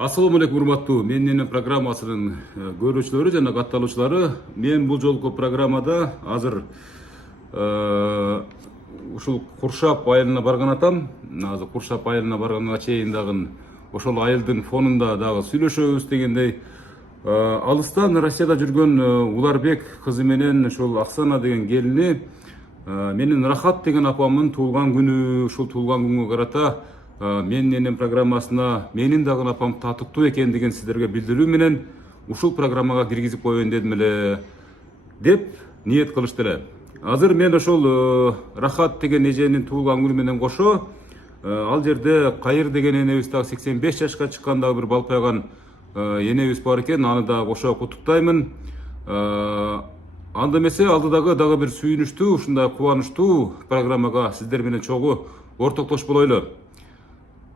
Assalamu алейкум урматтуу менин программасынын көрүүчүлөрү жана катталуучулары. Мен бул жолку программада азыр ушул Куршап айылына барган атам. Азыр Куршап айылына барганга чейин дагы ошол айылдын фонунда дагы сүйлөшөбүз дегендей. Алыстан Россияда жүргөн Уларбек кызы менен ушул Аксана деген келини менин Рахат деген апамдын туулган күнү, ушул туулган күнгө карата менин программасына менин дагы апам татыктуу экендигин сиздерге билдирүү менен ушул программага киргизип коеюн дедим эле деп ниет кылышты эле. Азыр мен ошол Рахат деген эженин туулган күнү менен кошо ал жерде Кайыр деген энебиз дагы 85 жашка чыккан дагы бир балпайган энебиз бар экен. Аны дагы кошо куттуктаймын. Анда эмесе алдыдагы дагы бир сүйүнүчтүү, ушундай кубанычтуу программага сиздер менен чогуу ортоктош болойлу.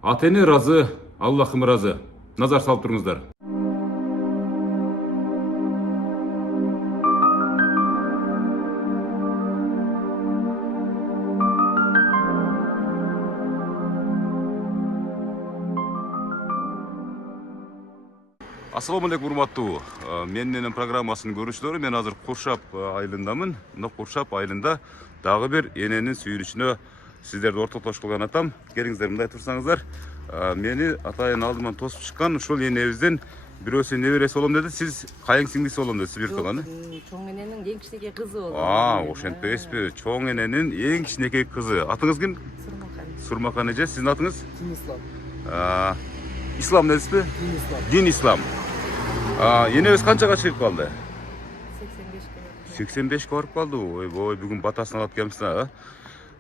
Атени разы, Аллахым разы. Назар салып туруңуздар. Ассаламу алейкум урматтуу менин программасынын көрүүчүлөрү. Мен азыр Куршап айылындамын. Мына Куршап айылында дагы бир эненин сүйүнүчүнө сиздерди ортоктош кылган атам. Келиңиздер, мындай турсаңыздар. Мени атайын алдыман тосуп чыккан ушул энебиздин бирөөсү небереси болом деди. Сиз кайын сиңдиси болом деди, Сибиртоганы. Чоң эненин эң кичинекей кызы болом. Ошентип эмеспи? Чоң эненин эң кичинекей кызы. Атыңыз ким? Сурмакан эже. Сиздин атыңыз? Ислам. Ислам дедисизби? Дин Ислам. Энебиз канчага чыгып калды? 85 барып калды. Ойбой, бүгүн батасын алат экенбиз.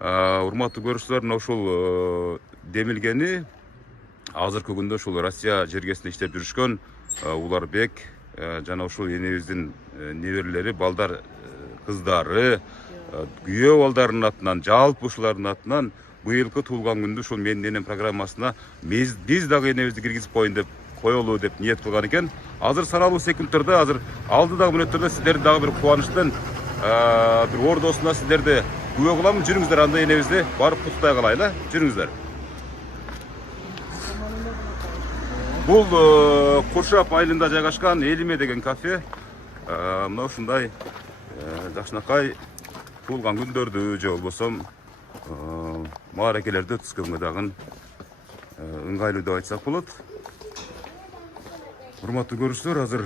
Урматтуу көрүүчүлөр, ушул демилгени азыркы күндө ушул Россия жергесинде иштеп жүрүшкөн Уларбек жана ушул энебиздин неберелери, балдар, кыздары, күйөө балдарынын атынан, жалпы ушулардын атынан быйылкы туулган күндү ушул менин программасына биз дагы энебизди киргизип коеюн деп коелу деп ниет кылган экен. Азыр саналуу секундтарда, азыр алдыдагы мүнөттөрдө сиздерди дагы бир кубанычтын бир ордосуна сиздерди күбө кылам. Жүрүңүздөр, анда энебизди барып куттай калайлы. Жүрүңүздөр. Бул Куршап айылында жайгашкан Элиме деген кафе. Мына ушундай жакшынакай туулган күндөрдү же болбосо мааракелерди өткөзгөнгө дагы ыңгайлуу деп айтсак болот. Урматтуу көрүүчүлөр, азыр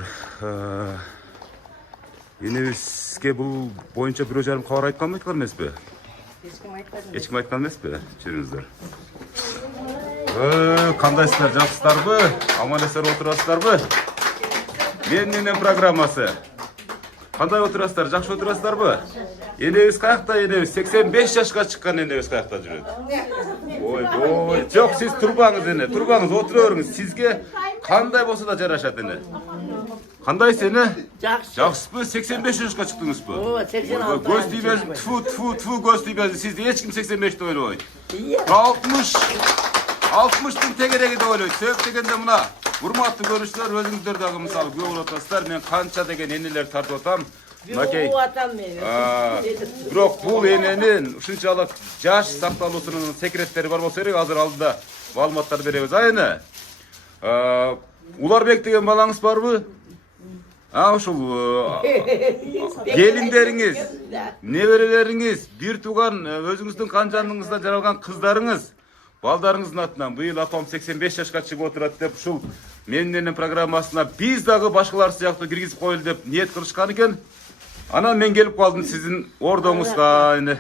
энебизге бул боюнча 1,5 кабар айткан эмеспи? Эч ким айткан эмеспи? Жүрүңүздөр. Кандайсыздар, жакшысыздарбы? Аман эсен отурасыздарбы? Менин программасы. Кандай отурасыздар? Жакшы отурасыздарбы? Энебиз каякта? Энебиз 85 жашка чыккан энебиз каякта жүрөт? Ойбой, жок, сиз турбаңыз эне, турбаңыз, отура бериңиз. Сизге кандай болсо да жарашат эне. Кандайсыз эне? Жакшы. Жакшысызбы? 85 жашка чыктыңызбы? 86. Көз тийбесин, тфу, көз тийбесин. Сизди эч ким 85 деп ойлобойт. 60'тын тегереги деп ойлойт. Сөп дегенде мына урматтуу көрүүчүлөр, өзүңүздөр дагы мисалы күбө болуп атасыздар. Мен канча деген энелер тартып атам. Мынакей. Бирок бул эненин ушунчалык жаш сакталуусунун секреттери бар болсо керек. Азыр алдыда маалыматтар беребиз. Эне. Уларбек деген балаңыз барбы? Ушул келиндериңиз, неберелериңиз, бир тууган өзүңүздүн канжаныңызда жаралган кыздарыңыз, балдарыңыздын атынан быйыл апам 85 жашка чыгып отурат деп ушул менин программасына биз дагы башкалар сыяктуу киргизип коелу деп ниет кылышкан экен. Анан мен келип калдым сиздин ордоңузга. Эне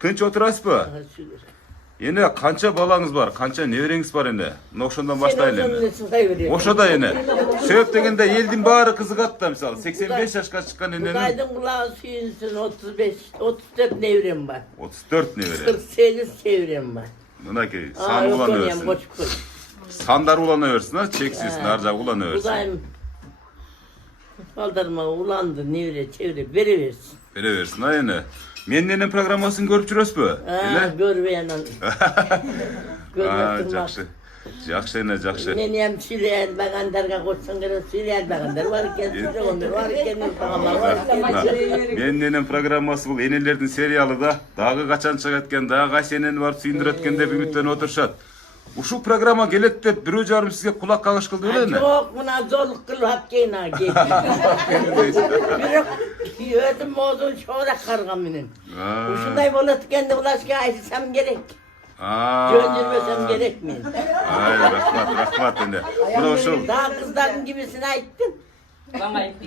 тынч отурасызбы? Эне канча балаңыз бар, канча небереңиз бар эне? Мына ошондон баштайлы эне. Ошода эне. Сөп дегенде элдин баары кызыгат да, мисалы 85 жашка чыккан эненин. Кудайдын кулагы сүйүнсүн, 34 неберем бар. 34 небере. 48 чеберем бар. Мынакей сан улана берсин. Сандар улана берсин, чексиз ар жагы улана берсин. Кудайым балдарыма уланды, небере, чебере бере берсин. Бере берсин, эне. Менин программасын көрүп жүрөсүзбү? Көрбөй анан. Жакшы. Жакшы эне, жакшы. Мени ham сүйлөй албагандарга койсоң керек, сүйлөй албагандар бар экен, сүйлөгөндөр бар экен, багалар бар экен. Менин программасы бул энелердин сериалы да дагы качан чыгат экен, дагы кайсы энени барып сүйүндүрөт экен деп үмүттөнүп отурушат. Ушул программа келет деп бирөө жарым сизге кулак кагыш кылды белеби? Жоқ, мына зорлық қылып алып кейін әкелді. Бірақ өзім мозын шоғырақ қарған менен. Ушындай болады екен деп улашқа айтсам керек. Жөн жүрмесем керек мен. Ай, рахмат энди. Мына ушул Daha kızların gibisini ayttın. Bana aytты.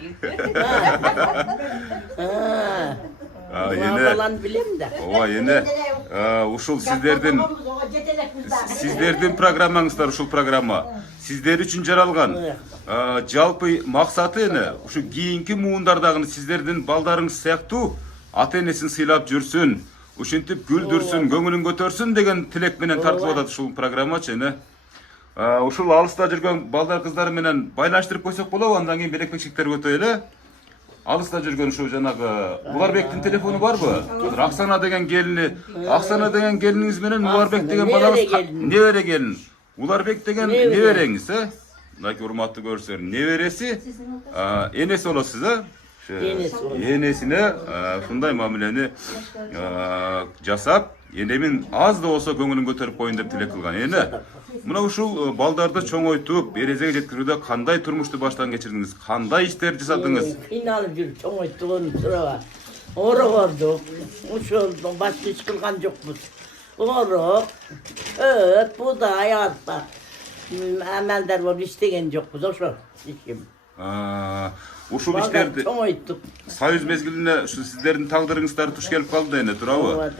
эне Babalan bilem de. ооба эне ушул сиздердин программаңыздар ушул программа сиздер үчүн жаралган. Жалпы максаты эне ушу кийинки муундар сиздердин балдарыңыз сыяктуу ата энесин сыйлап жүрсүн, ушинтип күлдүрсүн, көңүлүн көтөрсүн деген тилек менен тартылып атат ушул программачы эне. Ушул алыста жүргөн балдар кыздар менен байланыштырып койсок болобу, андан кийин белек-бекшиктер өтөйлү. Алыста жүргөн ушу жанагы Уларбектин телефону барбы? Аксана деген келиниңиз менен Уларбек деген балаңыз небере келин. Уларбек деген небереңиз, мынакей урматтуу көрүүчүлөр, небереси энеси болосуз, энесине ушундай мамилени жасап, энемин аз да болсо көңүлүн көтөрүп коюн деп тилек кылган. Эне мына ушул балдарды чоңойтуп, эрезеге жеткирүүдө кандай турмушту баштан кечирдиңиз? Кандай иштер жасадыңыз? Кыйналып жүрүп чоңойттугун сурaba. Орогордук. Ушул башка иш кылган жокпуз. Орок, öt, buğday, arpa. Ameldar болуп иштеген жокпуз, ошо ишим. Ушул иштерди Чоңойттук. Союз мезгилине ушу сиздердин тагдырыңыздары туш келип калды эне, туурабы?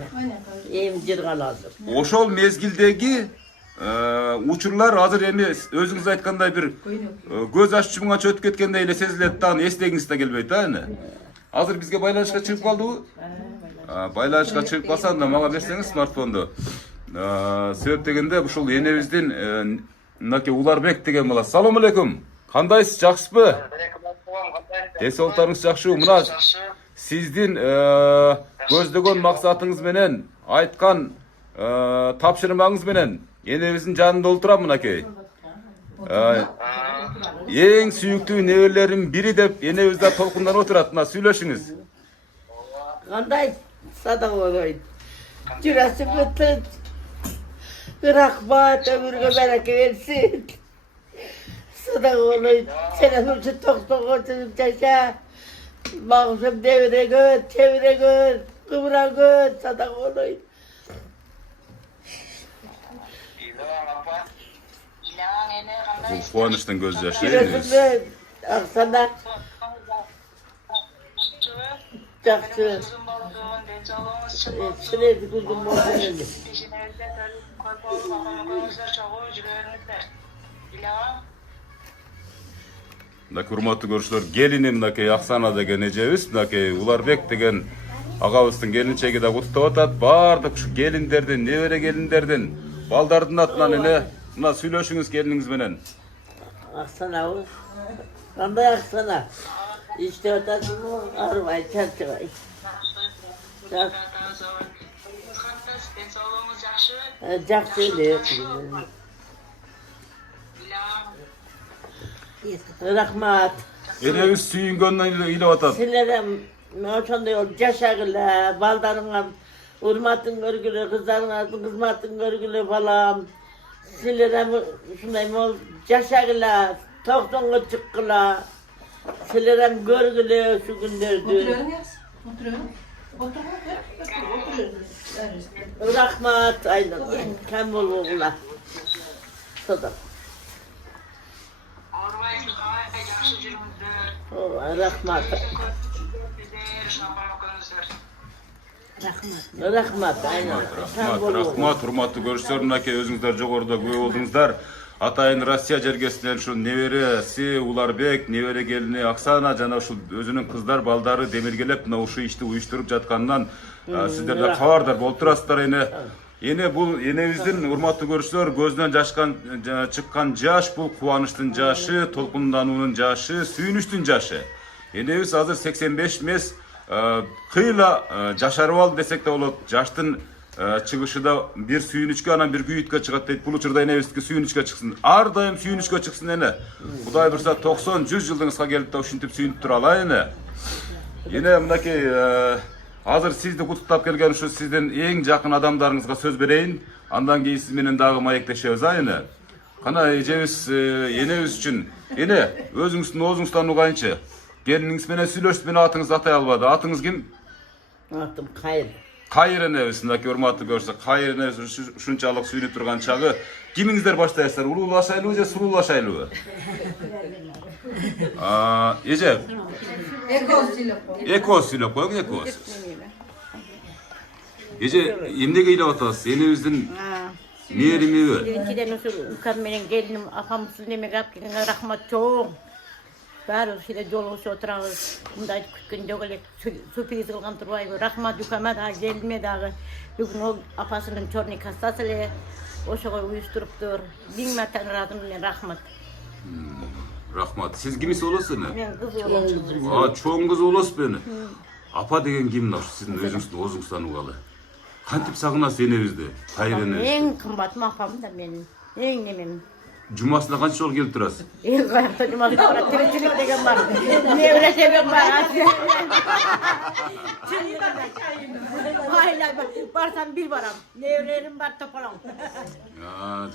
Эми жыргал азыр. Ошол мезгилдеги учурлар азыр эми өзүңүз айткандай бир көз ачып жумганча өтүп кеткендей эле сезилет да, эстегиңиз да келбейт эне. Азыр бизге байланышка чыгып калдыбы? Байланышка чыгып калса анда мага берсеңиз смартфонду. Себеп дегенде ушул энебиздин мынакей Уларбек деген бала. Салам алейкум. Кандайсыз, жакшысызбы? Ден соолуктарыңыз жакшыбы? Мына сиздин көздөгөн максатыңыз менен айткан тапшырмаңыз менен энебиздин жанында олтурам мынакей. Эң сүйүктүү неберелерим бири деп энебиз да толкунданып отурат. Мына сүйлөшүңүз. Кандай садак болойт. Жүрөсү бүтүн. Рахмат, өмүргө береке берсин. Садак болойт. Сенен үчүн токтогочу жаша. Багышым дебирегөт, чебирегөт, кыбырагөт, садак болойт. Бул кубанычтын көз жашы. Жүрөсүмдө Аксана жакшы. Силерди күздүн болсун эле. Мынакей урматтуу көрүүчүлөр, келини мынакей Аксана деген эжебиз, мынакей Уларбек деген агабыздын келинчеги да куттуктап атат. Баардык ушу келиндердин, небере келиндердин, балдардын атынан эле мына сүйлөшүңүз келиниңиз менен. Аксанабы? Кандай Аксана? İşte otasını arabaya çarçıvay. Жақсы эле. Рахмат. Энебиз сүйүнгөндөн ыйлап атат. Силерем ошондой болуп жашагыла, балдарыңар урматын көргүлө, кыздарыңардын кызматын көргүлө балам. Силерем ушундай болуп жашагыла, токтонго чыккыла. Силерем көргүлө ушу күндөрдү. Рахмат, айнан. Кем болугула. Садак. Рахмат. Рахмат, айнан. Рахмат, урматтуу көрүүчүлөр, мынакей өзүңүздөр жогоруда күбө болдуңуздар. Атайын Россия жергесинен ушул небереси Уларбек, небере келини Аксана жана ушул өзүнүн кыздар балдары демилгелеп мына ушул ишти уюштуруп жатканынан сиздер да кабардар болуп турасыздар эне. Эне бул энебиздин урматтуу көрүүчүлөр көзүнөн чыккан жаш бул кубанычтын жашы, толкундануунун жашы, сүйүнүчтүн жашы. Энебиз азыр 85 эмес, кыйла жашарып алды десек да болот. Жаштын чыгышыда бир сүйүнүчкө анан бир күйүткө чыгат дейт. Бул учурда энебиздики сүйүнүчкө чыксын. Ар дайым сүйүнүчкө чыксын эне. Кудай бурса 90-100 жылдыңызга келип да ушинтип сүйүнүп тура алай эне. Эне мынакей азыр сизди куттуктап келген ушу сиздин эң жакын адамдарыңызга сөз берейин. Андан кейін сиз менен дагы маектешебиз эне. Кана эжебиз, энебиз үчүн эне өзүңүздүн оозуңузду тануугайынчы. Келиниңиз менен сүйлөшүп менен атыңызды атай албады. Атыңыз ким? Атым Кайыр. Кайыр энебиз, мынакей урматтуу көрсө, Кайыр энебиз ушунчалык сүйүнүп турган чагы кимиңиздер баштайсыздар? Улуулашайлыбы же сулуулашайлыбы? Эже. Экөөз сүйлөп коюң, экөөз. Эже, эмнеге ыйлап атасыз? Энебиздин мээримиби? Биринчиден ушул укам менен келиним апам ушул немеге алып келгенге рахмат чоң. Баары ушула жолугушуп отурабыз. Мындай күткөн жок элек сюрприз кылган турбайбы. Рахмат укама дагы келиниме дагы. Бүгүн ол апасынын чорный кастасы эле ошого уюштуруптур. Миң мәртебе ыраазымын мен, рахмат. Рахмат. Сиз кимиз болосуз эне? Мен кыз болом. Чоң кыз болосузбу эне? Апа деген ким мына сиздин өзүңүздүн оозуңузду тануугалы? Кантип сагынасыз энебизди? Кайыр энебизди? Эң кымбатым апам да менин. Эң немем. Жумасына канча жолу келип турасыз? Каякта жумалып барат, тиричилик деген бар. Небре себеп бар. Байлай барсам бир барам. Небрелерим бар тополоң.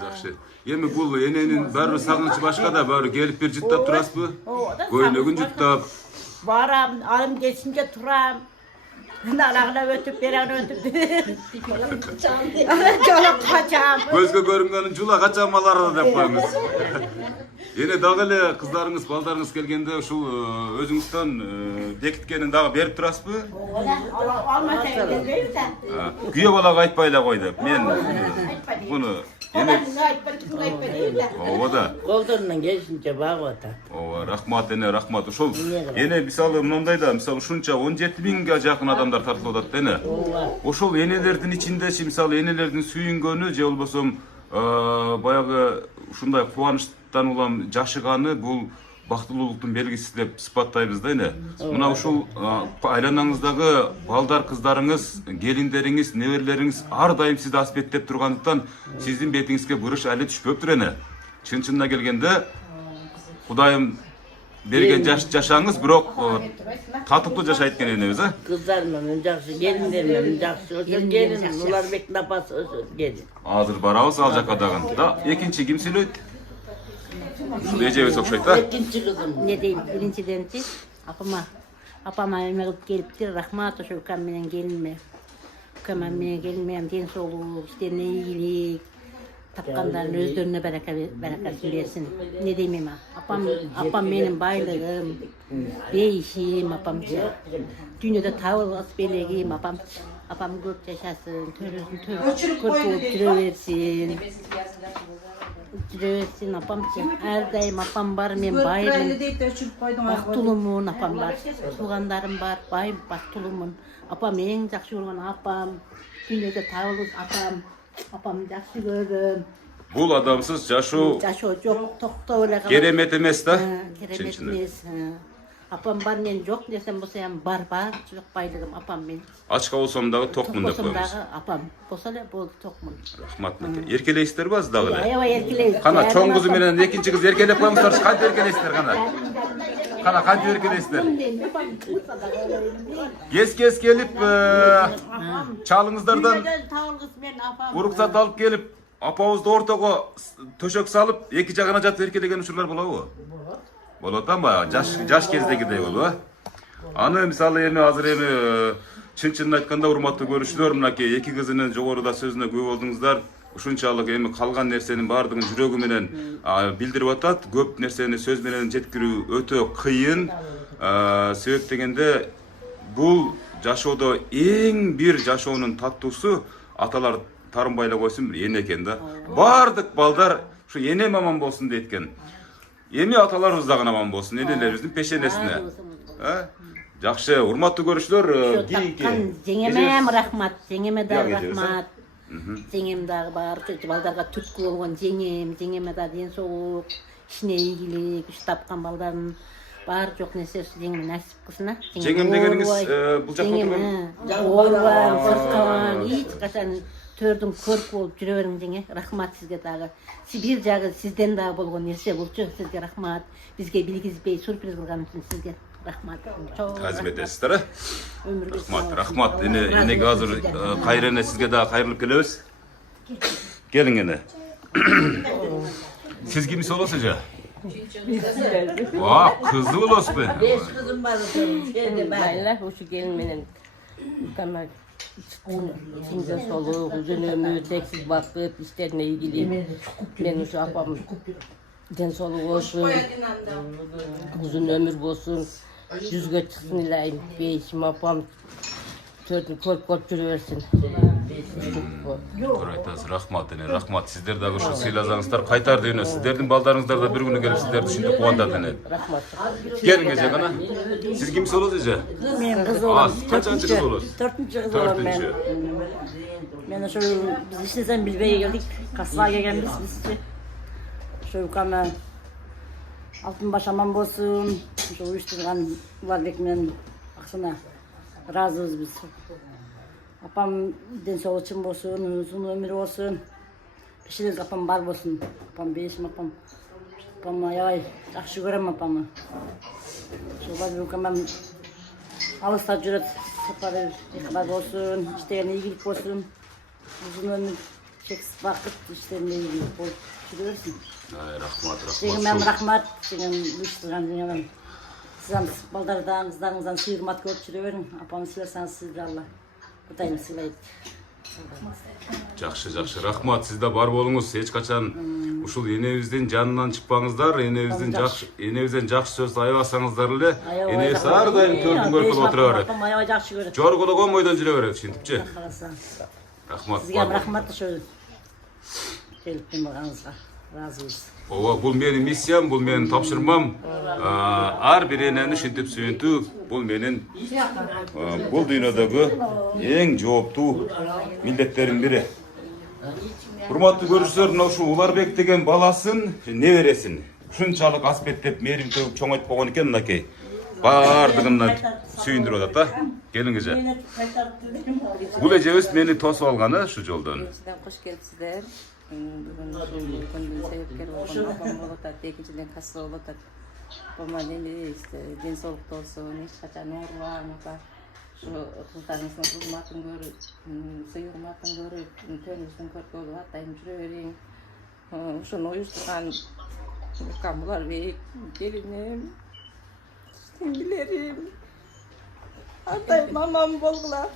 Жакшы. Эми бул эненин баары сагынычы башка да, баары келип бир жыттап турасызбы? Көйнөгүн жыттап. Барам, алым кетинче турам. Нарагына өтүп, берагына өтүп. Жолуп качам. Көзгө көрүнгөнүн жула качамалары деп коюңуз. Эне дагы эле кыздарыңыз, балдарыңыз келгенде ушул өзүңүздөн бекиткенин дагы берип турасызбы? Алмаса келбейм да. Күйөө балага айтпай эле кой деп. Мен буну Ооба да. Колдорунан келишинче багып атат. Ооба, рахмат эне, рахмат. Ошол эне мисалы мындай да, мисалы ушунча 17 миңге жакын адамдар тартылып атат эне. Ошол энелердин ичинде мисалы энелердин сүйүнгөнү же болбосо баягы ушундай кубанычтан улам жашыганы бул бактылуулуктун белгиси деп сыпаттайбыз да эне. Мына ушул айланаңыздагы балдар, кыздарыңыз, келиндериңиз, неберелериңиз ар дайым сизди аспеттеп тургандыктан сиздин бетиңизге бурыш әлі түшпөптүр эне. Чын-чынына келгенде Кудайым берген жашаңыз, бирок татыктуу жашайт экен энебиз, а? Кыздар менен жакшы, келиндер менен жакшы. Ошо келин Уларбектин апасы ошо келин. Азыр барабыз ал жакка дагы. Да, экинчи ким сүйлөйт? Ушул эжебиз окшойт да? Экинчи кызым. Не дейм, биринчиденчи апама эме кылып келиптир, рахмат ошо укам менен келиниме. Укам менен келиниме ден соолук, иштерине ийгилик, тапкандардын өздөрүнө баракасын берсин. Не дейм эми? Апам менин байлыгым, бейишим апамчы. Дүйнөдө табылгыс белегим апамчы. Апам көп жашасын, төрөсүн көп болуп жүрө берсин. Жүрөсүн апамчы. Ар дайым апам бар, мен баймын. Бактылуумун, апам бар. Туугандарым бар, байым, бактылуумун. Апам эң жакшы көргөн апам. Дүйнөдө табылгыс апам. Апамды жакшы көрөм. Бул адамсыз жашоо жок, токтоп эле калат. керемет эмес да? Керемет эмес. Апам бар, мен жок десем болсо ham бар, жок байлыгым апам мен. Ачка болсом дагы токмун деп Болсом коебуз. дагы апам болсо эле болду, токмун. Рахмат меке. Эркелейсиздерби аз дагы эле? Аябай эркелейбиз. Кана чоң кызы менен экинчи кыз эркелеп коюңуздарчы, кантип эркелейсиздер кана? Кана кантип эркелейсиздер? Кес келип чалыңыздардан уруксат алып келип, апабызды ортого төшөк салып, эки жагына жатып эркелеген учурлар болобу? Болот ама жаш кездегидей болобу? Аны мисалы эми азыр эми чын-чынын айтканда урматтуу көрүүчүлөр, мынакей эки кызынын жогоруда сөзүнө күбө болдуңуздар. Ушунчалык эми калган нерсенин баардыгын жүрөгү менен билдирип атат. Көп нерсени сөз менен жеткирүү өтө кыйын. Себеп дегенде бул жашоодо эң бир жашоонун таттуусу аталар тарынбай эле койсун бир эне экен да. Бардык балдар ушу энем аман болсун дейткен. Эми аталарыбыз дагы аман болсун, энелерибиздин пешенесине. Жакшы, урматтуу көрүүчүлөр, жеңеме рахмат, жеңеме дагы рахмат. Жеңем дагы бар, балдарга түрткү болгон жеңеме дагы ден соолук, ишине ийгилик, үч тапкан балдардын бар жок нерсеси жеңеме насип кылсын. Жеңем дегениңиз бул жакта турган? Оорубан, кыркабан, эч качан төрдүн көркү болуп жүрө бериң жеңе. Рахмат сизге дагы. Бир жагы сизден дагы болгон нерсе болчу. Сизге рахмат. Бизге билгизбей сюрприз кылган үчүн сизге рахмат. Тазим этесиздер, э? Рахмат. Энеге азыр Кайыр эне сизге дагы кайрылып келебиз. Gelin ene. Siz kimisi olası ja? Kızı olası be. 5 kızım var senin. Şeyde ben. Baylar hoşu gelmenin tamam içinde soluk, uzun ömür, teksiz vakit, işlerine ilgili. Ben şu apam den soluk olsun, uzun ömür olsun, yüzge çıksın ilayim. Beşim apam törtün korp yürüversin. Aytasiz, rahmat ene, rahmat. Sizler dagı şu sıylazаңыздар кайтар дегенде сиздердин балдарыңыздар да бир күнү келип сиздерди ушинтип кубандат эне. Rahmat. Gelin эже кана. Siz kimisi olası ja? Men kız olam. Kaçıncı kız olası? 4-cü kız olam ben. Ben şu biz işlesen bilbeye geldik. Kasığa gelgenmiz biz. Şu yukarı altın baş aman bolsun. Şu uyuşturgan Varbekmen aksana razıyız biz. Apam den soğuçun bolsun, uzun ömür olsun. Kişiler apam bar bolsun. Apam beşim apam. Apam ayay, yaxşı görem apamı. Şu Varbekmen alışta jüret saparı ihbar olsun, işlerine iyilik olsun. Uzun ömür çeksiz vakit işlerine iyilik olsun. Şurası. Rahmat, Senin ben rahmat, senin uyuşturgan dünyadan. Sizden baldardan, kızlarınızdan sıyırmat görüp çürüverin. Apamı silersen siz de Allah. Kutayını silayıp. Жақшы, рахмат. Сиз да бар болуңуз. Эч качан ушул энебиздин жанынан чыкпаңыздар. Энебизден жакшы сөз аябасаңыздар эле, энебиз ар дайым төрдүн көркүлүп отура берет. Апам аябай жакшы көрөт. Жоргодогон бойдон жүрө берет, ушинтипчи. Рахмат. Sizge rahmat da şöyle. Gelip demağınızga. Razıyız. Ооба, бул менин миссиям, бул менин тапшырмам. Ар бир энени ушинтип сүйүнтүү, бул менин бул дүйнөдөгү эң жооптуу милдеттердин бири. Урматтуу көрүүчүлөр, мына ушу Уларбек деген баласын небересин ушунчалык аспеттеп, мээрим төгүп чоңойтуп койгон экен мынакей. Бардыгына сүйүндүрүп атат да. Келиң эже. Бул эжебиз мени тосуп алганы ушу жолдон. Sizden hoş geldinizler. Bugün şu konuda sebepkar olgan apam olatat, ekicinden kası olatat. Bama nemi işte densolukta olsun, hiç kaçan uğurlanıpa. Şu kızlarınızın hurmatın görüp, sıyırmatın görüp, tönüsün körkölü atayım jüreverin. Şunu uyuşturgan kamular ve gelinim, sevgilerim. Atayım amam bolgular.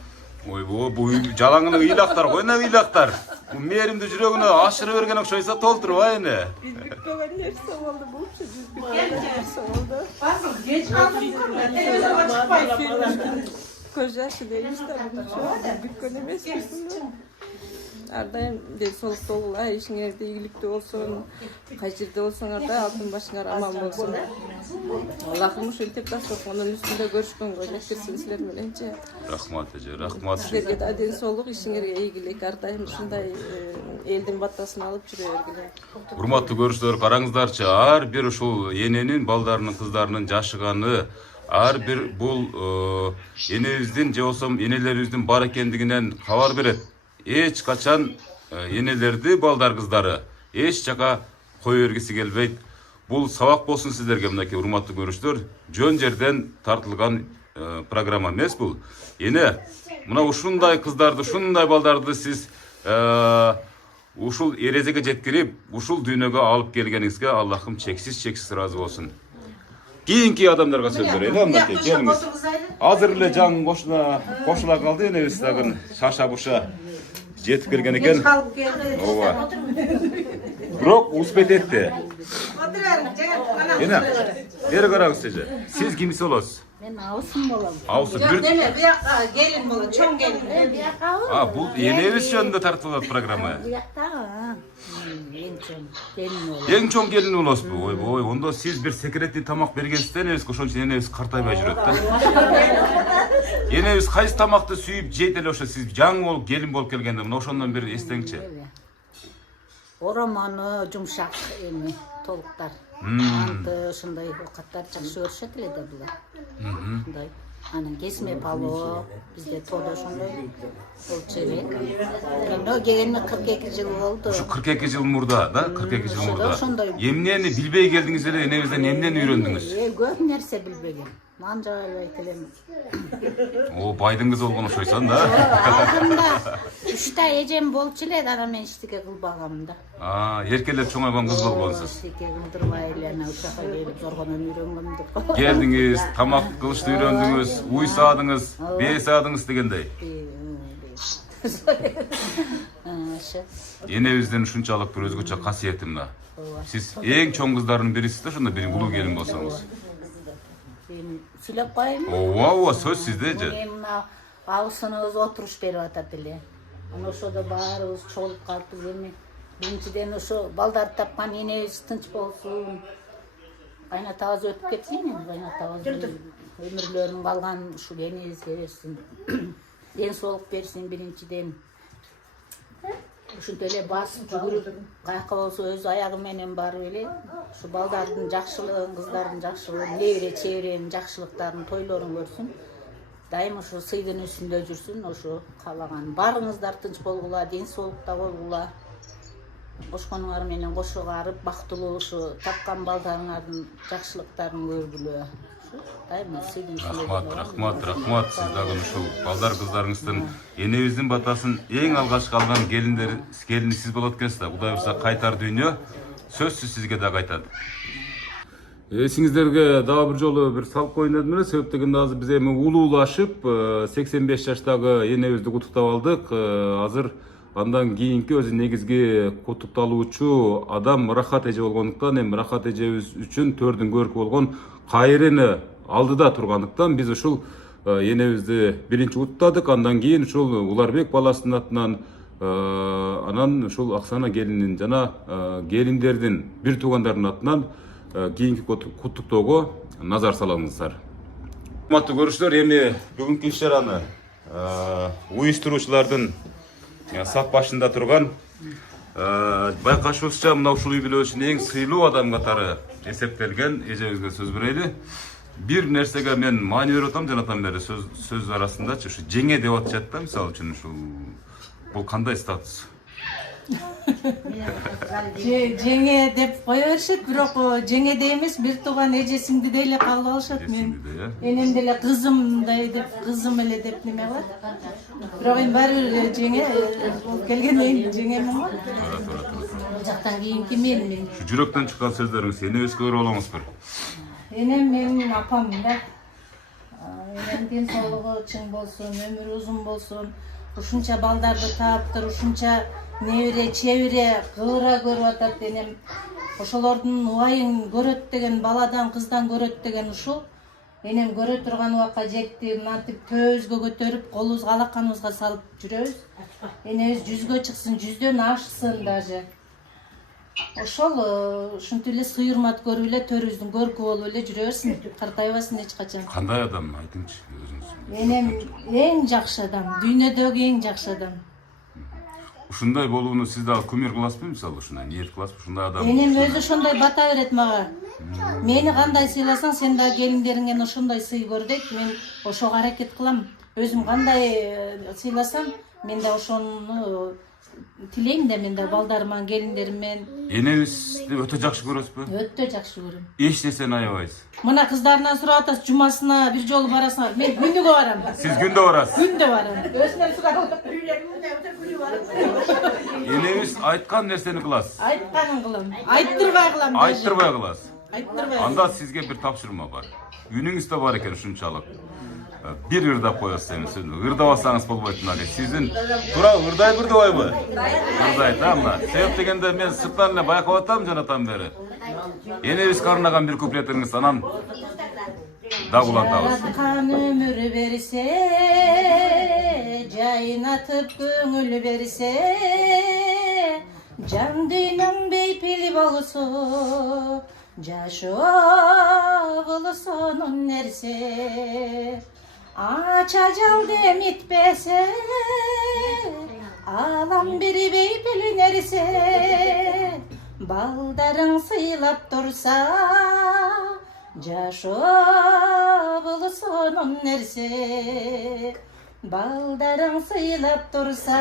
Ойбой, бул жалаңының ыйлактар ғой, эне ыйлактар. Бул мээримди жүрөгүнө ашырып берген окшойсо толтурбай эне. Biz bitmeyen nerse oldu bu biz bitmeyen nerse oldu. Göz yaşı değil işte bunu şu an bitmenemez misin? Ardayım de solukta olurlar, işin yerde iyilikte olsun, kaçırda olsun arda altın başına aman olsun. Allah'ım şu iltiptas yok, onun üstünde görüşkün koyacak sizler bilince. Rahmat eje, rahmat. Sizlerge de adın soluk, işin yerde iyilik, ardayım şunday elden battasını alıp çürüyor bile. Урматтуу көрүүчүлөр, караңыздарчы, ар бир ушул эненин, балдарынын, кыздарынын жашыганы, ар бир бул энебиздин же болбосо энелерибиздин бар экендигинен кабар берет. Эч качан энелерди, балдар, кыздары эч жака кое бергиси келбейт. Бул сабак болсун сиздерге, мынакей урматтуу көрүүчүлөр, жөн жерден тартылган программа эмес бул. Эне мына ушундай кыздарды, ушундай балдарды сиз ушул эрезеге жеткирип, ушул дүйнөгө алып келгениңизге Аллахым чексиз ыраазы болсун. Кийинки адамдарга сөз берейин, мынакей келиңиз. Азыр эле жаң кошула калды, энебиз дагы шаша буша жетип келген экен. Ооба. Бирок успет этти. Эне, бери караңыз эже. Сиз кимиси болосуз? Ben ağusum olam. Аусы бир. Gelin bolu, çoğun gelin. Бул энебиз жөнүндө тартылат программа. Bu yakta ha. En çok gelin olam. Эң чоң келин болосузбу? Ойбой, ондо сиз бир секретный тамак бергенсиз да энебизге, ошон үчүн энебиз картайбай жүрөт да. Энебиз кайсы тамакты сүйүп жейт эле ошо, сиз жаңы болуп келин болуп келгенде мына ошондон бир эстеңчи. Oromanı, yumuşak emi, toluklar. Antı, şunday ovqatlar жақсы örüşet ele de bular. Şunday. Hani kesme palo, bizde toda şunday. Ol çevik. Endi o geleni 42 yıl oldu. Şu 42 yıl murda da, 42 yıl murda. Şunday. Emneni bilbey geldiңiz эле, энебизден эмнени үйрөндүңүz? Көп нәрсе bilbegen. Манжа аябай келем. О, байдың кызы болгон окшойсуң да. Алдымда 3 та эжем болчу эле, анан мен эчтеке кылбагам да. Эркелеп чоңойгон кыз болгонсуз. Эчтеке кылдырбай эле ана учакка келип зоргонон үйрөнгөм деп. Келдиңиз, тамак кылышты үйрөндүңүз, уй саадыңыз, бээ саадыңыз дегендей. Ошо. Энебиздин ушунчалык бир өзгөчө касиети мына. Сиз эң чоң кыздардын бирисиз да, ошондо бир улуу келин болсоңуз. Сүйлөп коеюнбу? Ооба, сөз сизде же. Мен мына алысыныбыз отуруш берип атат эле. Ана ошодо баарыбыз чогулуп калыппыз эми. Биринчиден ошо балдарды тапкан энебиз тынч болсун. Кайнатабыз өтүп кетсин, кайнатабыз өмүрлөрүн калган ушул энебизге берсин. Ден соолук берсин биринчиден. Ушинтип эле басып жүгүрүп, каяка болсо өз аягы менен барып эле ушу балдардын жакшылыгын, кыздардын жакшылыгын, небере чеберенин жакшылыктарын, тойлорун көрсүн. Дайым ошо сыйдын үстүндө жүрсүн, ошо каалаган. Баарыңыздар тынч болгула, ден соолукта болгула. Кошконуңар менен кошо карып, бактылуу ушу тапкан балдарыңардын жакшылыктарын көргүлө. Дайым сыйдын үстүндө. Рахмат. Сиз дагы ушул балдар кыздарыңыздын энебиздин батасын эң алгачкы алган келини сиз болот экенсиз да. Кудай бурса кайтар дүйнө сөзсүз сизге да кайтат. Эсиңиздерге дагы бир жолу бир салып коеюн дедим эле, себеп дегенде азыр биз эми улуулашып 85 жаштагы энебизди куттуктап алдык. Азыр андан кийинки өзү негизги куттукталуучу адам Рахат эже болгондуктан, эми Рахат эжебиз үчүн төрдүн көркү болгон кайрыны алдыда тургандыктан биз ушул энебизди биринчи куттадык. Андан кийин ушул Уларбек баласынын атынан, анан ушул Аксана келинин жана келиндердин, бир туугандардын атынан кийинки куттуктоого назар салыңыздар. Урматтуу көрүүчүлөр, эми бүгүнкү иш чараны уюштуруучулардын сап башында турган, байкашыбызча мына ушул үй бүлөсүнүн эң сыйлуу адам катары эсептелген эжебизге сөз берели. Бир нерсеге мен маани берип атам, жанатан бери сөз арасындачы ушу жеңе деп атышат да, мисалы үчүн ушул бул кандай статус? Жеңе деп кое беришет, бирок жеңеде эмес, бир тууган эже сиңди эле кабыл алышат. Мен энем деле кызымдай деп, кызым эле деп неме кылат. Бирок эми баары эле жеңе болуп келген жеңемин го. Бул жактан кийинки мен. Şu жүрөктөн чыккан сөздөрүңүз энебизге көрө боломузбу? Энем менин апам да. Энем ден соолугу чың болсун, өмүрү узун болсун. Ушунча балдарды таптыр, ушунча небере чебере кыбыра көрүп атат энем. Ошолордун убайын көрөт деген, баладан, кыздан көрөт деген ушул. Энем көрө турган убакка жетти, мынтип төбөбүзгө көтөрүп, колубузга алаканыбызга салып жүрөбүз. Энебиз 100гө чыксын, 100дөн ашсын даже. Ошол ушинтип эле сый-урмат көрүп эле төрүбүздүн көркү болуп эле жүрө берсин, картайбасын эч качан. Кандай адам айтыңчы өзүңүз? Энем эң жакшы адам, дүйнөдөгү эң жакшы адам. Ушундай болууну сиз дагы күмөр кыласызбы, мисалы ушундай ниет кыласызбы, ушундай адам? Энем өзү ошондой бата берет мага. Мени кандай сыйласаң, сен да келиндериңен ошондой сый көр дейт. Мен ошого аракет кылам. Өзүм кандай сыйласам, мен да ошону тилейм да, мен да балдарыма, келиндеримен. Энебизди өтө жакшы көрөсүзбү? Өтө жакшы көрөм. Эч нерсени аябайсыз. Мына кыздарынан сурап атасыз, жумасына бир жолу барасыңар. Мен күндүгө барам. Сиз күндө барасыз. Күндө барам. Өзүнөн сурап. Энебиз айткан нерсени кыласыз. Айтканын кылам. Айттырбай кылам. Айттырбай кыласыз. Айттырбай. Анда сизге бир тапшырма бар. Үнүңүздө бар экен ушунчалык. Бир ырдап коесуз эми, ырдабасаңыз болбойт мына. Сиздин туура ырдай ырдабайбы? Ырдайт, мына. Себеп дегенде мен сырттан эле байкап атам жанатан бери. Энебиз карынаган бир куплетиңиз, анан да улантабыз. Жараткан өмүр берсе, жайнатып көңүл берсе, жан дүйнөң бейпил болсо, жашоо болсонун нерсе. Ача жал демитпесе, алам бир бейпил нерсе. Балдарың сыйлап турса, жашоо болсонун нерсе. Балдарың сыйлап турса,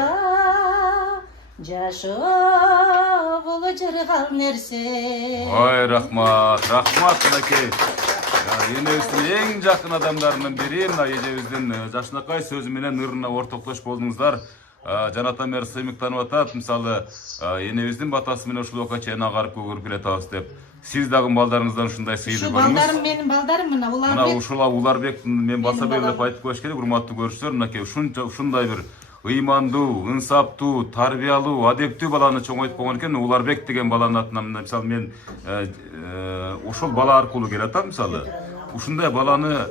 жашоо боло жыргал нерсе. Ой, рахмат, рахмат мынакей. Энебиздин эң жакын адамдарынын бири мына эжебиздин Жашынакай сөзү менен ырына ортоктош болдуңуздар. Жанатан мэр сыймык таанып атат, мисалы энебиздин батасы менен ушул окка чейин агарып көгөрүп келатабыз деп. Сиз дагы балдарыңыздан ушундай сыйды көрүңүз. Балдарым менин балдарым мына Мына Уларбек. ушул Уларбек мен баса бер деп айтып коюш керек, урматтуу көрүүчүлөр, мынакей ушундай бир ыймандуу, ынсаптуу, тарбиялуу, адептүү баланы чоңойтуп койгон экен. Уларбек деген баланын атынан мисалы мен ошол бала аркылуу келатам мисалы. Ушундай баланы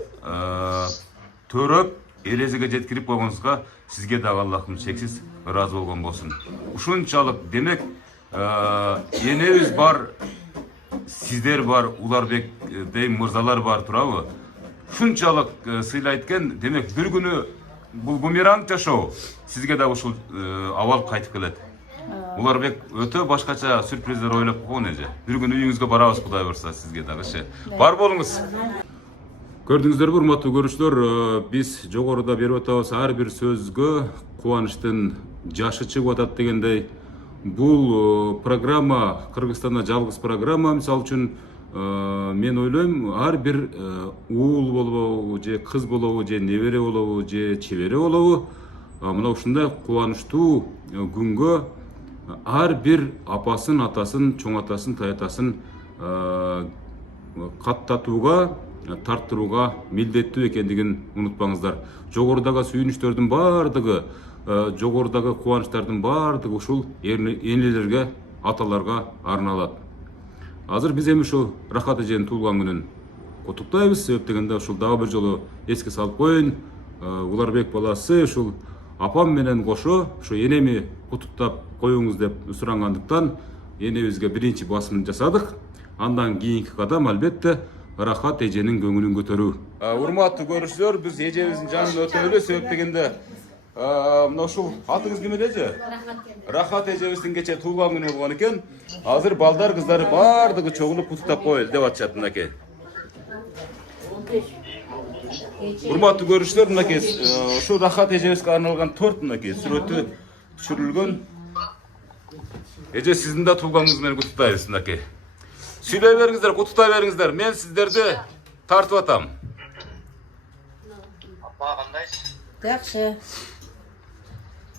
төрөп, элезиге жеткирип койгонуңузга сизге дагы Аллахым чексиз ыраазы болгон болсун. Ушунчалык демек энебиз бар, сиздер бар, Уларбек дейм мырзалар бар турабы? Ушунчалык сыйлайт экен, демек бир күнү бул бумеранг жашоо сизге да ушул абал кайтып келет. Уларбек өтө башкача сюрприздер ойлоп койгон эже. Бир күнү үйүңүзгө барабыз Кудай буйрса сизге дагычы. Бар болуңуз. Көрдүңүздөрбү, урматтуу көрүүчүлөр, биз жогоруда берип атабыз ар бир сөзгө кубанычтын жашы чыгып атат дегендей. Бул программа Кыргызстанда жалгыз программа, мисалы үчүн мен ойлойм ар бир уул болобу же кыз болобу же небере болобу же чебере болобу мына ушундай кубанычтуу күнгө ар бир апасын, атасын, чоң атасын, таятасын каттатууга, тарттырууга милдеттүү экендигин унутпаңыздар. Жогорудагы сүйүнүчтөрдүн баардыгы, жогорудагы кубанычтардын баардыгы ушул энелерге, аталарга арналат. Азыр биз эми ушул Рахат эженин туулган күнүн куттуктайбыз. Себеп дегенде ушул дагы бир жолу эске салып коеюн. Уларбек баласы ушул апам менен кошо ушу энеми куттуктап коюңуз деп сурангандыктан энебизге биринчи басым жасадык. Андан кийинки кадам албетте Рахат эженин көңүлүн көтөрүү. Урматтуу көрүүчүлөр, биз эжебиздин жанын өтөлү. Себеп дегенде мына ушул атыңыз ким эле эже? Рахат эжебиздин кече туулган күнү болгон экен. Азыр балдар, кыздары баардыгы чогулуп куттуктап коелу деп атышат мынакей. Урматтуу көрүүчүлөр, мынакей ушул Рахат эжебизге арналган торт мынакей сүрөтү түшүрүлгөн. Эже, сиздин да туулганыңыз менен куттуктайбыз мынакей. Сүйлөй бериңиздер, куттуктай бериңиздер. Мен сиздерди тартып атам. Апа, кандайсыз? Жакшы.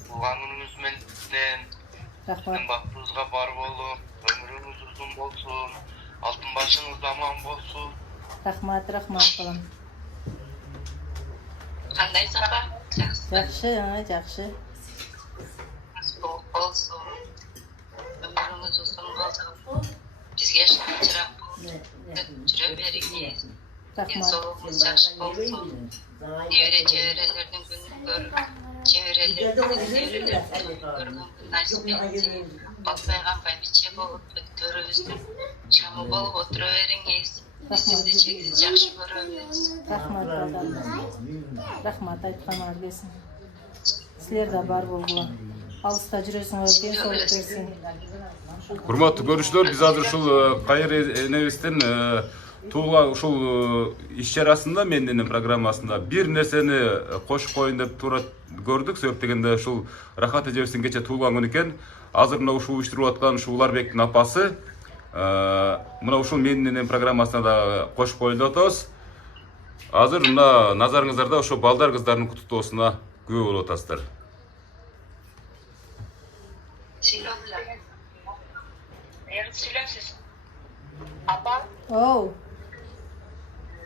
Туулган күнүңүз менен Рахмат. бактыбызга бар болуп, өмүрүңүз узун болсун, алтын башыңыз аман болсун. Рахмат балам. Кандайсыз апа? Жакшы. Болсун. Өмүрүңүз узун болсун. Бизге чырак болуп, жүрө бериңиз. Денсаулыгыңыз жакшы болсун. Чеберелердин күнүн көрүп, чеберелердин көргөн күн насип этсин. Батпай канбай биче болуп, төрүбүздүн шамы болуп отура бериңиз. Биз сизди чексиз жакшы көрөбүз. Рахмат балам. Рахмат айтканыңар келсин. Силер да бар болгула. Алыста жүрөсүңөр, денсаулык берсин. Урматтуу көрүүчүлөр, биз азыр ушул Кайыр энебиздин туулган ушул иш-чарасында, менин программасында бир нерсени кошуп коюн деп туура көрдүк. Себеп дегенде ушул Рахат эжебиздин кече туулган күнү экен. Азыр мына ушул уюштуруп аткан ушул Уларбектин апасы мына ушул менин программасына да кошуп коюн деп атабыз. Азыр мына назарыңыздарда ошо балдар, кыздардын куттуктоосуна күбө болуп атасыздар. Сүйлөңүз. Апа, Оу,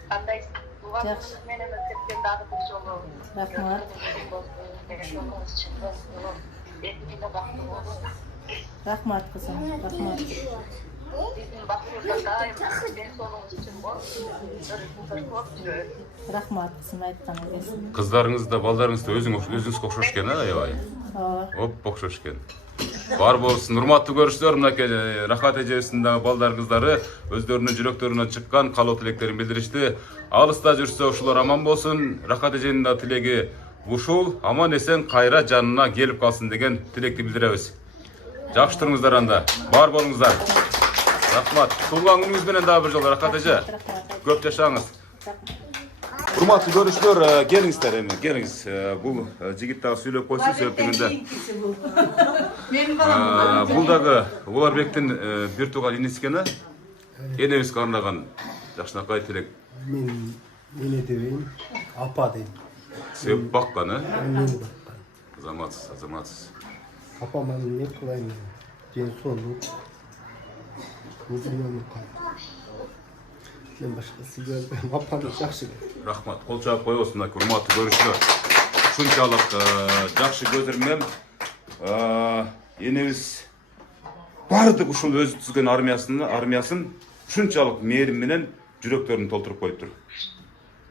кандайсыз? Туулган Жакшы. күнүңүз менен өткөргөн дагы бир жолу. рахмат. Рахмат кызым, рахмат. Биздин бактыбызга дайым денсаулыгыңыз үчүн болсун. Рахмат кызым, айтканыңар келсин. Кыздарыңыз да, балдарыңыз да өзүңүзгө окшош экен, аябай. Ооба. Оп, окшош экен. Бар болсун, урматтуу көрүүчүлөр, мынакей Рахат эжебиздин дагы балдар, кыздары өздөрүнүн жүрөктөрүнөн чыккан каалоо тилектерин билдиришти. Алыста жүрсө ушулар аман болсун. Рахат эженин да тилеги ушул, аман эсен кайра жанына келип калсын деген тилекти билдиребиз. Жакшы туруңуздар анда. Бар болуңуздар. Рахмат. Туулган күнүңүз менен дагы бир жолу Рахат эже. Көп жашаңыз. Урматтуу көрүүчүлөр, келиңиздер эми, келиңиз. Бул жигит дагы сүйлөп койсун, себеп дегенде. Бул дагы Уларбектин бир тууган иниси экен, энебизге арнаган Жакшынакай Тилек. Мен эне дебейм, апа дейм. Сеп баккан, Мени баккан. Азаматсыз, азаматсыз. Апама эмне кылайын? Ден соолук. Бул дүйнөнүн калды. Мен башкасы көрбөйм. Апамды жакшы көрөм. Рахмат. Кол чаап коебуз, мына урматтуу көрүүчүлөр. Ушунчалык жакшы көздөр менен энебиз бардык ушул өзү түзгөн армиясын ушунчалык мээрим менен жүрөктөрүн толтуруп коюптур.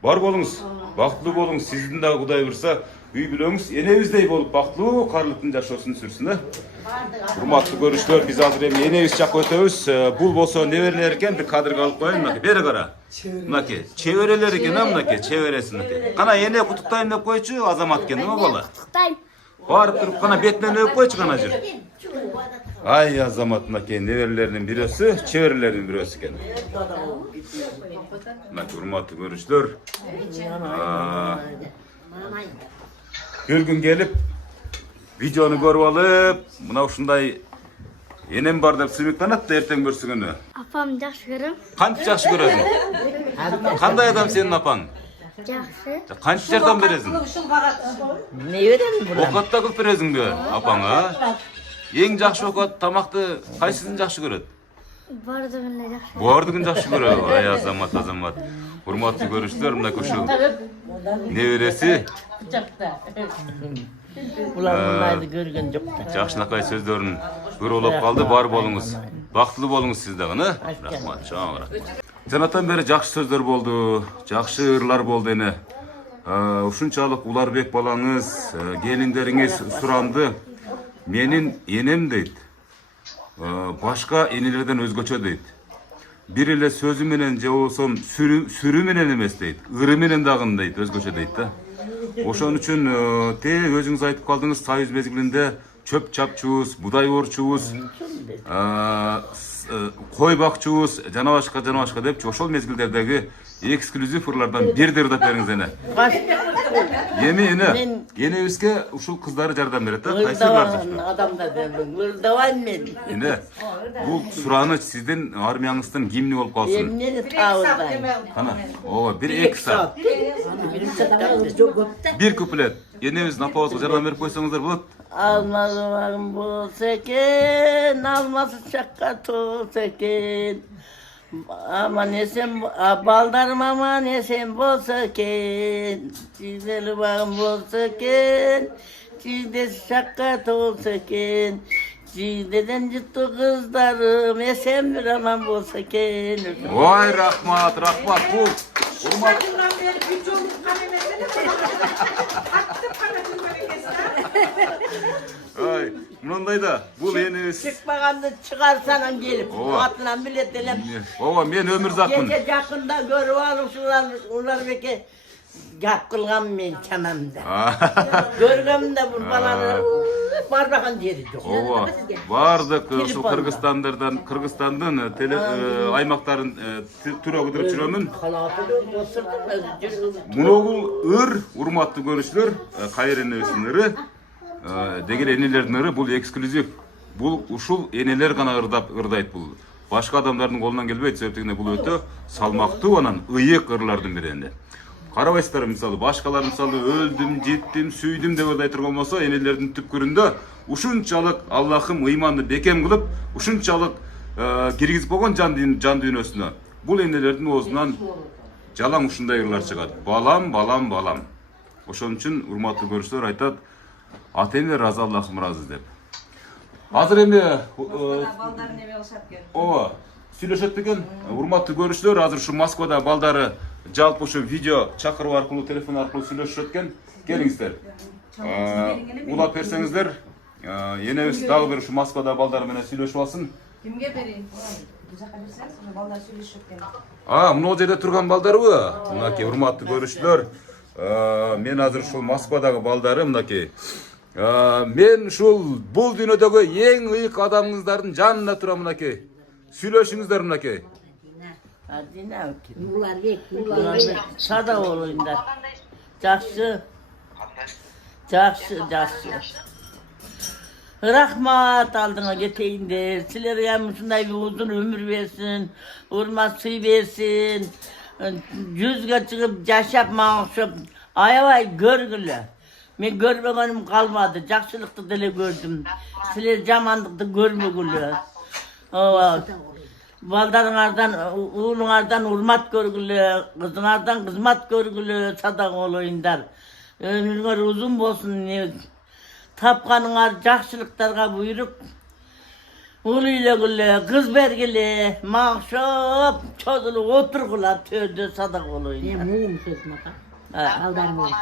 Бар болуңуз, бактылуу болуңуз. Сиздин дагы Кудай буйрса, үй бүлөңүз энебиздей болуп бактылуу карлыктын жашоосун сүрсүн. Урматтуу көрүүчүлөр, биз азыр эми энебиз жакка өтөбүз. Бул болсо неберелер экен, бир кадрга алып коеюн. Мынакей, бери кара. Мынакей, чеберелер экен, мынакей, чебереси мынакей. Кана эне куттуктайм деп койчу, Азамат экен, неме бала? Куттуктайм. Барып туруп кана бетинен өп койчу кана жер. Ай, Азамат мынакей неберелеринин бирөөсү, чеберелеринин бирөөсү экен. Мынакей урматтуу көрүүчүлөр, бир күн келип видеону көрүп алып, мына ушундай энем бар деп сыймыктанат да эртең көрсүңөнү. Апам жакшы көрөм. Кантип жакшы көрөсүң? Кандай адам сенин апаң? Жакшы. Кантип жардам бересиң? Не берем буга? Окат да кылып бересиңби апаңа? Эң жакшы окат, тамакты кайсысын жакшы көрөт? Бардыгын жакшы. Бардыгын жакшы көрөт. Ай, Азамат, Азамат. Урматтуу көрүүчүлөр, мына ушул небереси Булар мынайды көргөн жок да. Жакшынакай сөздөрүн көрүп калды. Бар болуңуз. Бактылуу болуңуз сиз дагы, рахмат, чоң рахмат. Жанатан бери жакшы сөздөр болду, жакшы ырлар болду эне. Ушунчалык Уларбек балаңыз, келиндериңиз суранды. Менин энем дейт. Башка энелерден өзгөчө дейт. Бир эле сөзү менен же болсом сүрү менен эмес дейт. Ыры менен дагы дейт, өзгөчө дейт да. Ошон үчүн өзүңүз айтып калдыңыз, Союз мезгилинде чөп чапчубуз, будай орчубуз, кой бакчубуз, жана башка депчи, ошол мезгилдердеги эксклюзив ырлардан бирди ырдап бериңиз эне. Эми эне, энебизге ушул кыздары жардам берет да, кайсы ырлар? Адамдар бербең, ырдабайм мен. Эне, бул сураныч сиздин армияңыздын гимни болуп калсын. Эмнени табылдайм? Кана, ооба, 1-2 саат. Бир куплет. Энебиздин апабызга жардам берип койсоңуздар болот. Алмазым болса екен, алмасы чакка толса екен. Aman esen, baldarım aman esen bolsa ken, çizdeli bağım bolsa ken, çizdesi şakkat olsa ken, çizdeden ciddi kızlarım esen bir aman bolsa ken. Vay rahmat, rahmat bu. Urmat. Ay, mınday da, bu enemiz. Çıkmağanda çıkarsan gelip, atlan bilet elem. Ova, men Ömürzakmın. Gece yakında görüp alıp şular belki yap kılgan men çememde. Görgümde bu balanı barbakan yeri yok. Ova, vardık şu Kırgızistan'dan aymaqtарын türe gıdırıp жүрөмүn. Munogul ır, urmattуу көрүүчүлөр, кайыр энебиздин ыры. Дегер энелердин ыры бул эксклюзив. Бул ушул энелер гана ырдайт бул. Башка адамдардын колунан келбейт, себептен бул өтө салмактуу анан ыйык ырлардын бири эне. Карабайсыздар, мисалы башкалар мисалы өлдүм, жеттим, сүйдүм деп ырдай турган болсо, энелердин түпкүрүндө ушунчалык Аллахым ыйманды бекем кылып, ушунчалык киргизип койгон жан дүйнөсүнө. Бул энелердин оозунан жалаң ушундай ырлар чыгат. Балам, балам, балам. Ошон үчүн урматтуу көрүүчүлөр айтат, атеме разы, Аллахым разы деп. Азыр эми балдары неме кылышат экен. Ооба, сүйлөшөт экен. Урматтуу көрүүчүлөр, азыр ушу Москвада балдары жалпы ушу видео чакыруу аркылуу, телефон аркылуу сүйлөшөт экен. Келиңиздер. Улап берсеңиздер, энебиз дагы бир ушу Москвада балдар менен сүйлөшүп алсын. Кимге берейин? Бул жака берсеңиз, ушу балдар сүйлөшөт экен. Мына жерде турган балдарбы? Мынакей урматтуу көрүүчүлөр, мен азыр ушул Москвадагы балдары мынакей. Мен ушул бул дүйнөдөгү эң ыйык адамыңыздардын жанында турам мынакей. Сүйлөшүңүздөр мынакей. Adina ki. Уларбек, Sada olayımlar. Жақсы. Жақсы, жақсы. Rahmat aldığına geteyindir. Sizlere hem şunday bir uzun ömür versin. Hurmat suyu versin. Yüzge çıkıp yaşap mağışıp ayavay görgülü. Men görmegenim kalmadı. Jakşılıkta dile gördüm. Sizler jamanlıkta görmegülü. Baldarыңардан, uğulunlardan hurmat görgülü, kızınlardan kızmat görgülü, sadak olayınlar. Ömürler uzun bolsun. Tapkanыңар жақшылықтарға бұйрық. Ул үйле гүлі, кыз бергілі, мақшып, çözülü отырғыла төрді садақ olayın. Ben muğum sözüm ata. Aldarım olayım.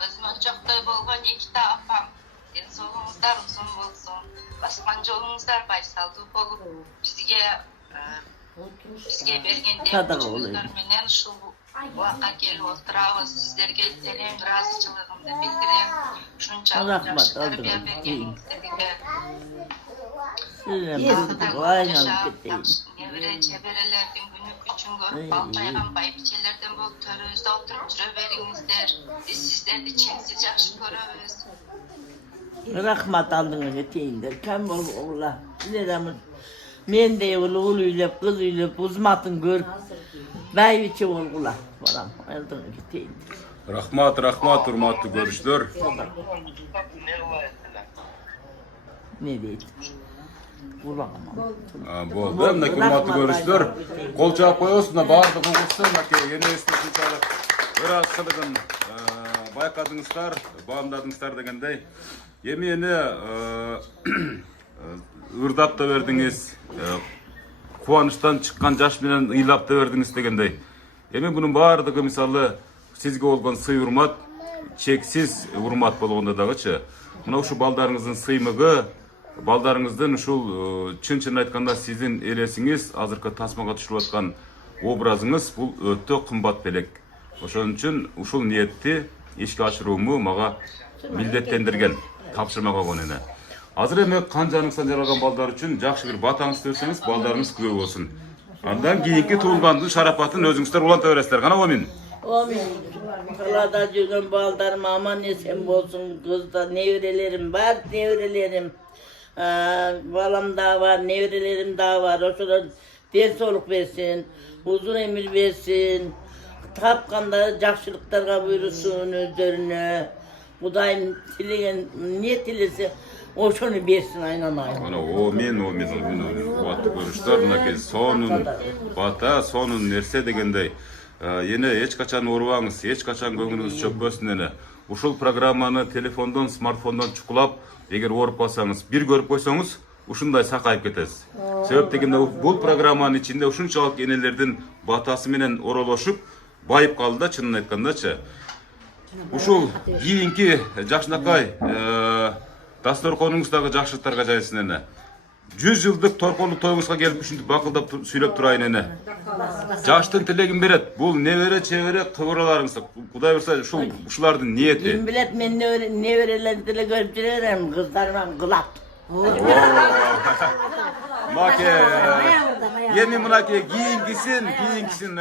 Gözümün çoktoy bolgon ekita apam. Денсаулығыңыздар ұзын болсын. Басқан жолыңыздар байсалды болып, бізге берген демалушыларменен ушул уақытқа келіп отырабыз. Сіздерге терең разычылығымды білдірем. Ушунчалык жакшы тарбия бергениңиздерге. Небере чеберелердин күнү күчүн көрүп, балпайган байбичелерден болуп төрүбүздө отуруп жүрө бериңиздер. Биз сиздерди чексиз жакшы көрөбүз. Rahmat aldığına geteyindir. Kem ol oğla. Sizlerimiz men de oğul üylep, kız üylep, uzmatın görüp baybiçi olgula. Baram aldığına geteyindir. Rahmat, hurmatlı görüşler. Ne deydi? Kulağıma. Boldu. Hem de hurmatlı görüşler. Kol çağıp koyuyorsun da bağırdı bulgusun. Yeni esnesi çağırıp. Biraz kılıgın bayqadыңыздар, bağımdadыңыздар degендей. Емені ырдап та бердіңіз, қуаныштан шыққан жаш менен ыйлап та бердіңіз дегендей. Эми бұның бардығы мысалы сізге болған сый урмат, чексіз урмат болгондо дагычы. Мына ушу балдарыңыздын сыймыгы, балдарыңыздын ушул чын айтканда сиздин элесиңиз, азыркы тасмага түшүрүп аткан образыңыз бул өтө кымбат белек. Ошон үчүн ушул ниетти ишке ашырууму мага милдеттендирген. Тапшырма койгон эне. Азыр эми канжаныңыздан жаралган балдар үчүн жакшы бир батаңыз берсеңиз, балдарыңыз күбө болсун. Андан кийинки туулгандын шарапатын өзүңүздөр уланта бересиздер. Кана амин. Amin. Kalada жүрген балдарым аман есен болsun. Kızda nevrelerim var, nevrelerim. Balam da var, nevrelerim da var. O şurada densoluk versin, uzun ömür versin. Tapkanda jakşılıklarga buyursun özlerine. Kudayım tilegen ne tilese o şunu versin aynen. Ana amin. Кубаттуу көрүштөр, мынакей сонун бата, сонун нерсе дегендей. Эне эч качан оорубаңыз, эч качан көңүлүңүз чөкпөсүн эне. Ушул программаны телефондон, смартфондон чукулап, эгер ооруп калсаңыз, бир көрүп койсоңуз, ушундай сакайып кетесиз. Себеп дегенде бул программанын ичинде ушунчалык энелердин батасы менен оролошуп, байып калды да, чынын айткандачы. Ушул кийинки жакшынакай дасторконуңуздагы жакшылыктарга жайсын эне. 100 жылдык торкоолук тоюңузга келип ушинтип бакылдап сүйлөп турайын эне. Жаштын тилегин берет. Бул небере чебере кыбыраларыңыз. Кудай бурса ушулардын ниети. Ким билет мен неберелерди деле көрүп жүрөм, кыздарым кылат. Маке, эми мынакей кийинкисин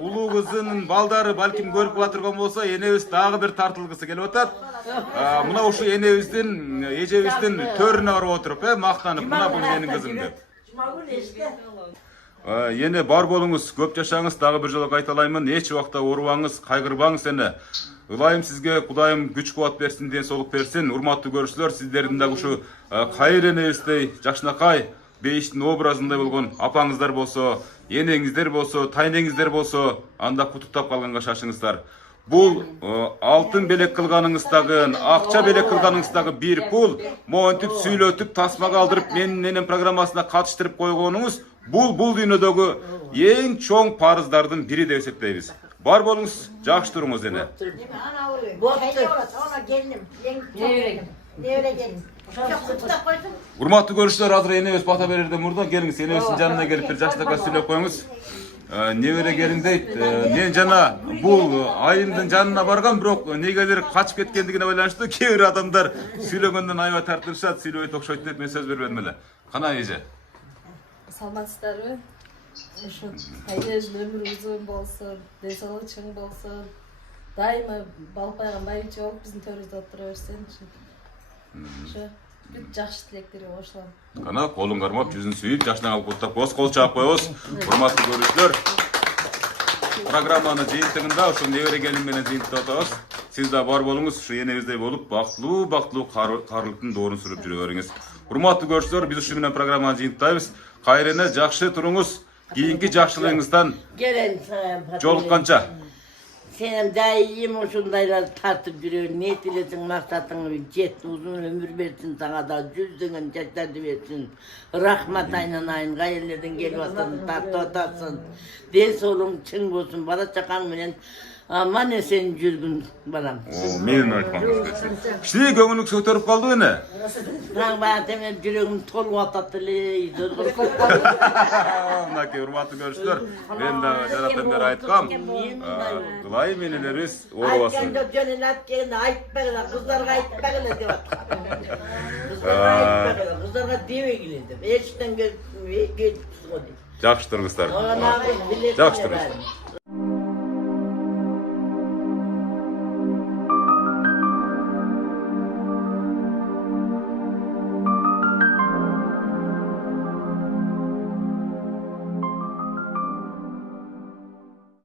улуу кызынын балдары балким көрүп кала турган болсо, энебиз дагы бир тартылгысы келип атат. Мына ушу энебиздин, эжебиздин төрүнө барып отуруп, мактанып, мына бул менин кызым деп. Эне бар болуңуз, көп жашаңыз, дагы бир жолу кайталаймын, эч убакта оорубаңыз, кайгырбаңыз эне. Ылайым сизге Кудайым күч кубат берсин, денсаулык берсин. Урматтуу көрүүчүлөр, сиздердин дагы ушу кайыр энебиздей, жакшынакай бейиштин образындай болгон апаңыздар болсо, энеңиздер болсо, тайнеңиздер болсо, анда кутуктап калганга шашыңыздар. Бул алтын белек кылганыңыздагы, акча белек кылганыңыздагы бир пул, монтип сүйлөтүп, тасмага алдырып, менин программасына катыштырып койгонуңуз, бул дүйнөдөгү эң чоң парыздардын бири деп эсептейбиз. Бар болуңуз, жакшы туруңуз эне. Урматтуу көрүүчүлөр, азыр энебиз бата берерден мурда келиңиз, энебиздин жанына келип бир жакшынакай сүйлөп коюңуз. Небере келиң дейт. Мен жана бул айымдын жанына баргам, бирок негедир качып кеткендигине байланыштуу кээ бир адамдар сүйлөгөндөн аябай тартышат, сүйлөбөй токшойт деп мен сөз бербедим эле. Кана эже? Саламатсыздарбы? Ушу айыңыздын өмүрү узун болсун, денсаулыгы чың болсун. Дайыма балпайган байбиче болуп биздин төрүбүздө отура берсин. Ошо бүт жакшы тилектерге кошулам. Кана колун кармап, жүзүн сүйүп, жашынан алып куттап коебуз, кол чаап коебуз. Урматтуу көрүүчүлөр, программаны жыйынтыгында ушул небере келин менен жыйынтып атабыз. Сиз да бар болуңуз, ушу энебиздей болуп, бактылуу каарылыктын доорун сүрүп жүрө бериңиз. Урматтуу көрүүчүлөр, биз ушу менен программаны жыйынтайбыз. Кайрене жакшы туруңуз. Кийинки жакшылыгыңыздан Gelen sana жолукканча. Senin daim uşundaylar tartıp duruyor. Ne dilesin maksatını jet uzun ömür versin sana da cüzdüğün yaşları versin. Rahmat aynen ayın gayerlerden gelip atasın, tartı atasın. Ders olun çın olsun. Bana çakan menen aman sen жүргүн балам. Менин айтканымды. Кичине көңүлүңүз көтөрүп калды эне. Таң баатым жүрөгүм толуп атат эле. Мынакей урматтуу көрүүчүлөр, мен да жараттан бери айткам. Кылай менелерибиз оорубасын. Aytkanda жөнүн аткенде айтпагыла, кыздарга айтпагыла деп аткан. Кыздарга айтпагыла, кыздарга дебегиле деп. Эчтен келиптиз го дейт. Жакшы тұрыңыздар. Жакшы Жакшы тұрыңыз.